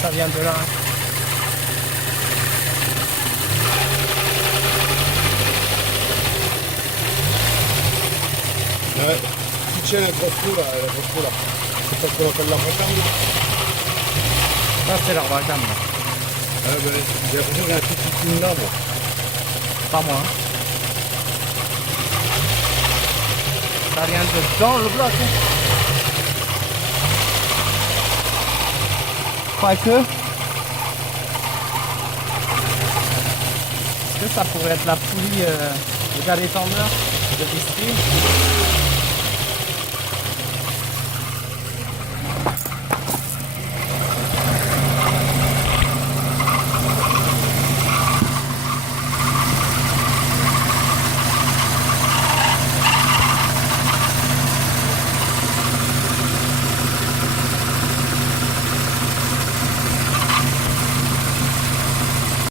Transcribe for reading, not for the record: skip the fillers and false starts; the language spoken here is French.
ça vient de là. Chi c'è la cottura, c'est quello che la facciamo. Ça, c'est leur vacam. J'ai l'impression qu'il y a un petit film là, moi. Pas moi. Ça vient de dans le bloc. Hein. Quoique. Est-ce que ça pourrait être la poulie de gars d'étendeur de Vistry?